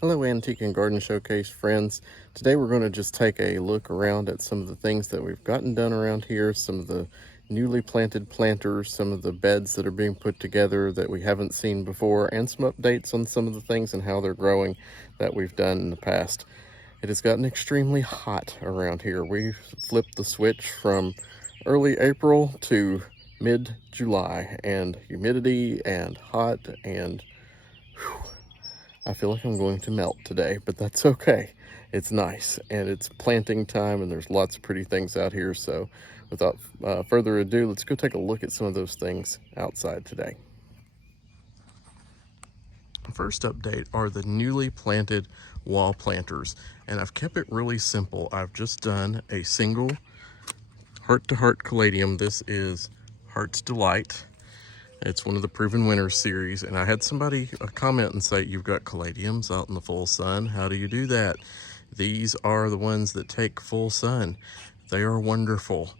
Hello, Antique and Garden Showcase friends. Today we're going to just take a look around at some of the things that we've gotten done around here, some of the newly planted planters, some of the beds that are being put together that we haven't seen before, and some updates on some of the things and how they're growing that we've done in the past. It has gotten extremely hot around here. We flipped the switch from early April to mid-July, and humidity and hot, and I feel like I'm going to melt today, but that's okay. It's nice, and it's planting time, and there's lots of pretty things out here. So without further ado, let's go take a look at some of those things outside today. First update are the newly planted wall planters, and I've kept it really simple. I've just done a single heart-to-heart caladium. This is Heart's Delight. It's one of the Proven Winners series, and I had somebody comment and say, you've got caladiums out in the full sun. How do you do that? These are the ones that take full sun. They are wonderful.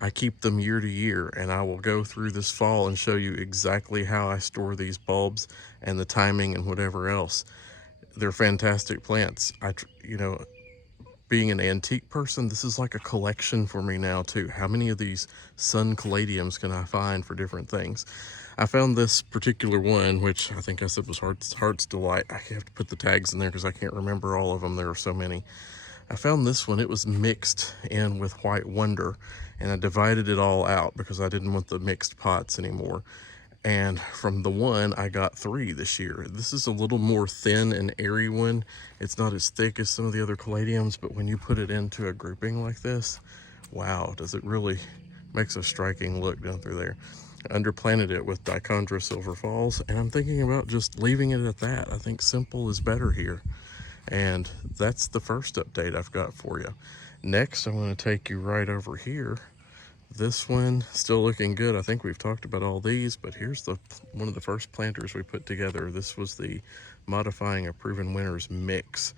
I keep them year to year, and I will go through this fall and show you exactly how I store these bulbs and the timing and whatever else. They're fantastic plants. Being an antique person, this is like a collection for me now too. How many of these sun caladiums can I find for different things? I found this particular one, which I think I said was Heart's Delight. I have to put the tags in there because I can't remember all of them. There are so many. I found this one. It was mixed in with White Wonder, and I divided it all out because I didn't want the mixed pots anymore. And from the one, I got 3 this year. This is a little more thin and airy one. It's not as thick as some of the other caladiums, but when you put it into a grouping like this, wow, does it really makes a striking look down through there. I underplanted it with Dichondra Silver Falls, and I'm thinking about just leaving it at that. I think simple is better here. And that's the first update I've got for you. Next, I'm going to take you right over here. This one still looking good. I think we've talked about all these, but here's one of the first planters we put together. This was the Modifying a Proven Winners mix,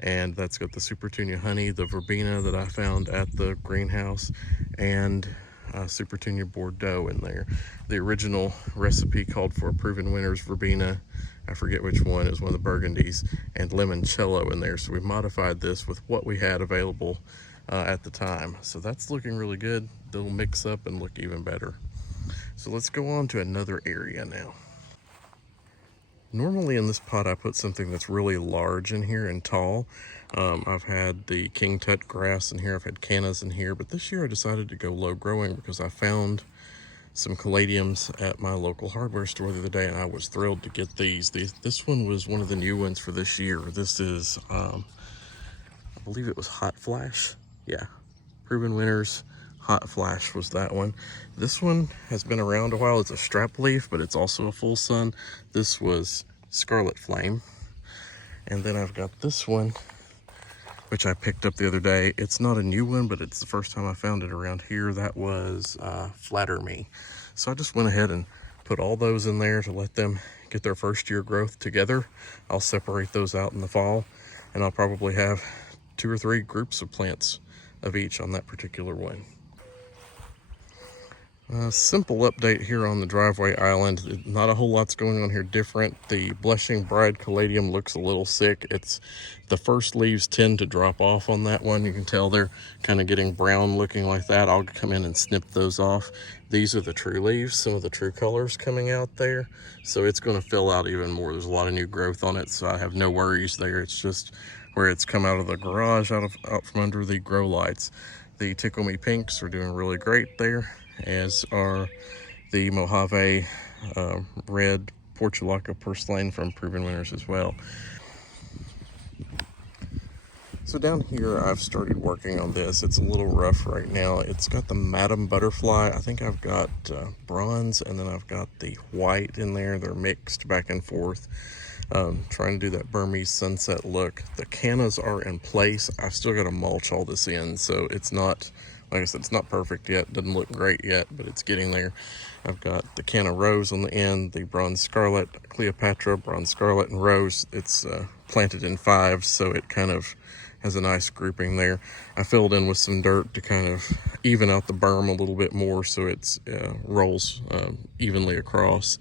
and that's got the Super Tunia Honey, the Verbena that I found at the greenhouse, and Super Tunia Bordeaux in there. The original recipe called for Proven Winners Verbena, I forget which one, is one of the Burgundies, and Limoncello in there. So we modified this with what we had available at the time. So that's looking really good. They'll mix up and look even better. So let's go on to another area now. Normally in this pot I put something that's really large in here and tall. I've had the King Tut grass in here, I've had cannas in here, but this year I decided to go low growing because I found some caladiums at my local hardware store the other day, and I was thrilled to get these. This one was one of the new ones for this year. This is, I believe it was Hot Flash. Yeah, Proven Winners Hot Flash was that one. This one has been around a while. It's a strap leaf, but it's also a full sun. This was Scarlet Flame. And then I've got this one, which I picked up the other day. It's not a new one, but it's the first time I found it around here. That was Flatter Me. So I just went ahead and put all those in there to let them get their first year growth together. I'll separate those out in the fall, and I'll probably have 2 or 3 groups of plants of each on that particular one. Simple update here on the driveway island. Not a whole lot's going on here different. The Blushing Bride caladium looks a little sick. It's the first leaves tend to drop off on that one. You can tell they're kind of getting brown looking like that. I'll come in and snip those off. These are the true leaves, some of the true colors coming out there. So it's going to fill out even more. There's a lot of new growth on it, so I have no worries there. It's just where it's come out of the garage, out from under the grow lights. The Tickle Me Pinks are doing really great there, as are the Mojave Red Portulaca Purslane from Proven Winners as well. So down here I've started working on this. It's a little rough right now. It's got the Madam Butterfly. I think I've got bronze, and then I've got the white in there. They're mixed back and forth. Trying to do that Burmese sunset look. The cannas are in place. I've still got to mulch all this in, so it's not, like I said, it's not perfect yet. Doesn't look great yet, but it's getting there. I've got the Canna Rose on the end, the Bronze Scarlet, Cleopatra, Bronze Scarlet, and Rose. It's planted in 5s, so it kind of has a nice grouping there. I filled in with some dirt to kind of even out the berm a little bit more so it rolls evenly across.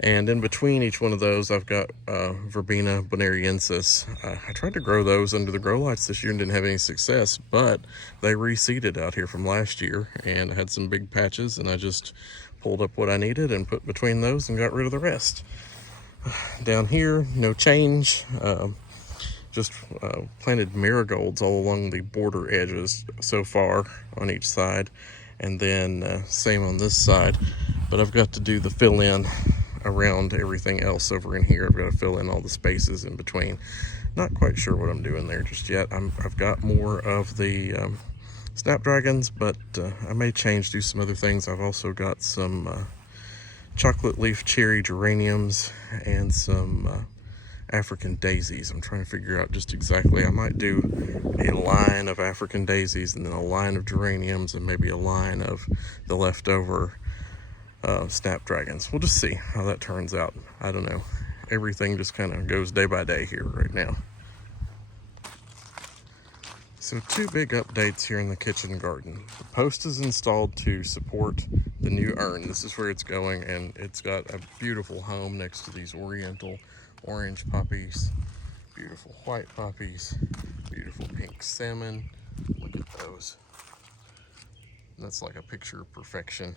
And in between each one of those, I've got Verbena bonariensis. I tried to grow those under the grow lights this year and didn't have any success, but they reseeded out here from last year and had some big patches, and I just pulled up what I needed and put between those and got rid of the rest. Down here, no change. Just planted marigolds all along the border edges so far on each side, and then same on this side. But I've got to do the fill in around everything else over in here. I've got to fill in all the spaces in between. Not quite sure what I'm doing there just yet. I've got more of the snapdragons, but I may do some other things. I've also got some chocolate leaf cherry geraniums and some African daisies. I'm trying to figure out just exactly. I might do a line of African daisies and then a line of geraniums and maybe a line of the leftover snapdragons. We'll just see how that turns out. I don't know. Everything just kind of goes day by day here right now. So two big updates here in the kitchen garden. The post is installed to support the new urn. This is where it's going, and it's got a beautiful home next to these oriental orange poppies, beautiful white poppies, beautiful pink salmon. Look at those. That's like a picture of perfection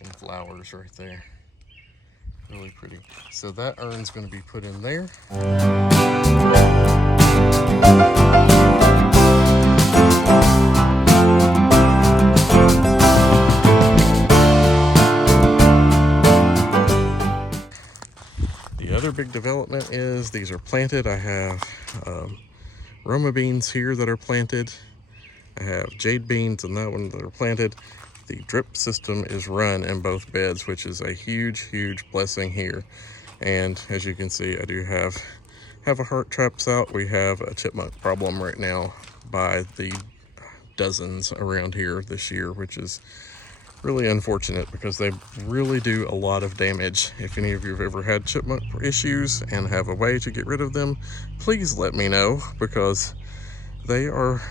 in flowers right there. Really pretty. So that urn's going to be put in there. The other big development is these are planted. I have Roma beans here that are planted. I have jade beans and that one that are planted. The drip system is run in both beds, which is a huge blessing here. And as you can see, I do have a heart traps out. We have a chipmunk problem right now by the dozens around here this year, which is really unfortunate because they really do a lot of damage. If any of you have ever had chipmunk issues and have a way to get rid of them, please let me know, because they are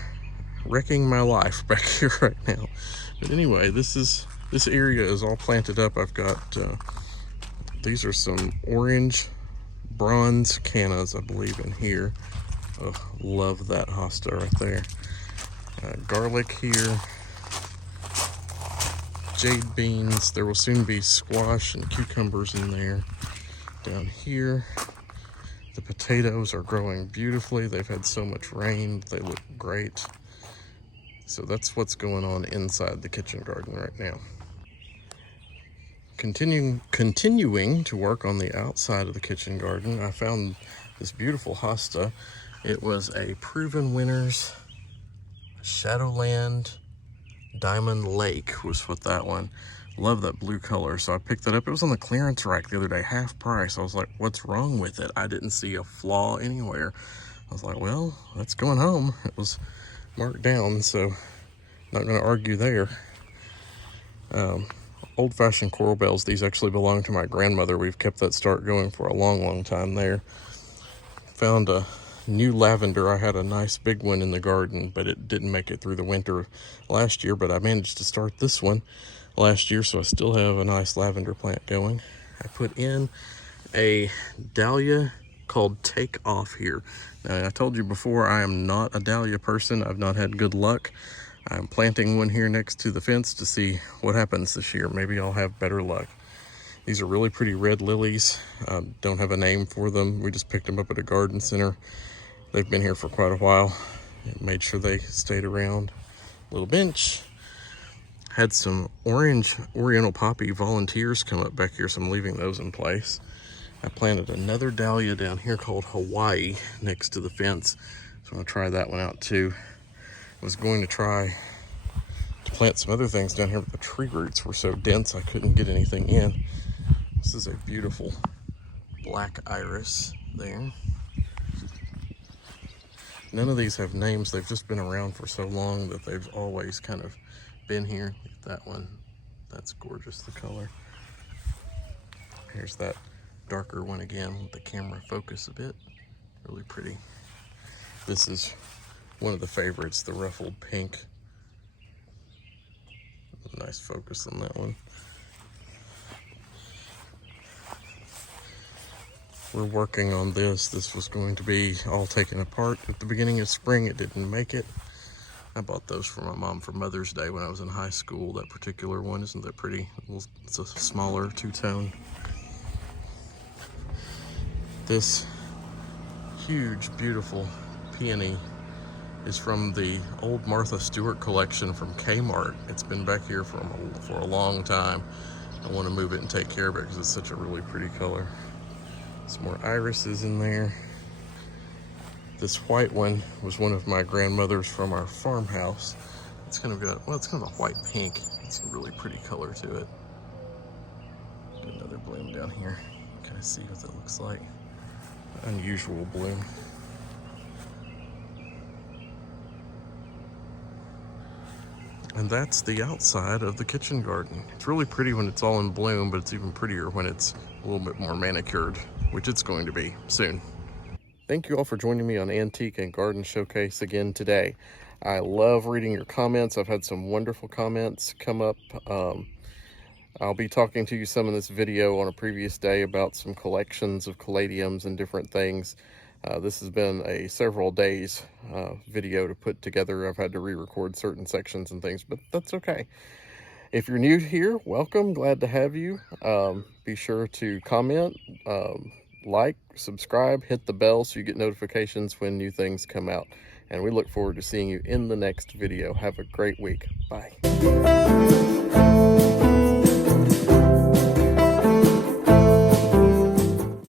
wrecking my life back here right now. But anyway, this area is all planted up. I've got these are some orange bronze cannas, I believe, in here. Oh, love that hosta right there. Garlic here, jade beans. There will soon be squash and cucumbers in there. Down here, the potatoes are growing beautifully. They've had so much rain, they look great. So that's what's going on inside the kitchen garden right now. Continuing to work on the outside of the kitchen garden, I found this beautiful hosta. It was a Proven Winners Shadowland Diamond Lake was what that one. Love that blue color, so I picked that up. It was on the clearance rack the other day, half price. I was like, what's wrong with it? I didn't see a flaw anywhere. I was like, well, that's going home. It was marked down, so not going to argue there. Old-fashioned coral bells. These actually belong to my grandmother. We've kept that start going for a long time there. Found a new lavender. I had a nice big one in the garden, but it didn't make it through the winter last year, but I managed to start this one last year, so I still have a nice lavender plant going. I put in a dahlia called Take Off here. Now, I told you before, I am not a dahlia person. I've not had good luck. I'm planting one here next to the fence to see what happens this year. Maybe I'll have better luck. These are really pretty red lilies. Don't have a name for them. We just picked them up at a garden center. They've been here for quite a while. Made sure they stayed around. Little bench. Had some orange oriental poppy volunteers come up back here, so I'm leaving those in place. I planted another dahlia down here called Hawaii next to the fence, so I'm gonna try that one out too. I was going to try to plant some other things down here, but the tree roots were so dense I couldn't get anything in. This is a beautiful black iris there. None of these have names. They've just been around for so long that they've always kind of been here. Look at that one. That's gorgeous, the color. Here's that darker one again. Let the camera focus a bit. Really pretty. This is one of the favorites, the ruffled pink. Nice focus on that one. We're working on this. This was going to be all taken apart at the beginning of spring. It didn't make it. I bought those for my mom for Mother's Day when I was in high school. That particular one, isn't that pretty? It's a smaller two-tone. This huge, beautiful peony is from the old Martha Stewart collection from Kmart. It's been back here for a long time. I want to move it and take care of it because it's such a really pretty color. Some more irises in there. This white one was one of my grandmother's from our farmhouse. It's kind of got, well, it's kind of a white pink. It's a really pretty color to it. Got another bloom down here. Kind of see what that looks like. Unusual bloom. And that's the outside of the kitchen garden. It's really pretty when it's all in bloom, but it's even prettier when it's a little bit more manicured, which it's going to be soon. Thank you all for joining me on Antique and Garden Showcase again today. I love reading your comments. I've had some wonderful comments come up. I'll be talking to you some in this video on a previous day about some collections of caladiums and different things. This has been a several days video to put together. I've had to re-record certain sections and things, but that's okay. If you're new here, welcome, glad to have you. Be sure to comment, like, subscribe, hit the bell so you get notifications when new things come out. And we look forward to seeing you in the next video. Have a great week. Bye.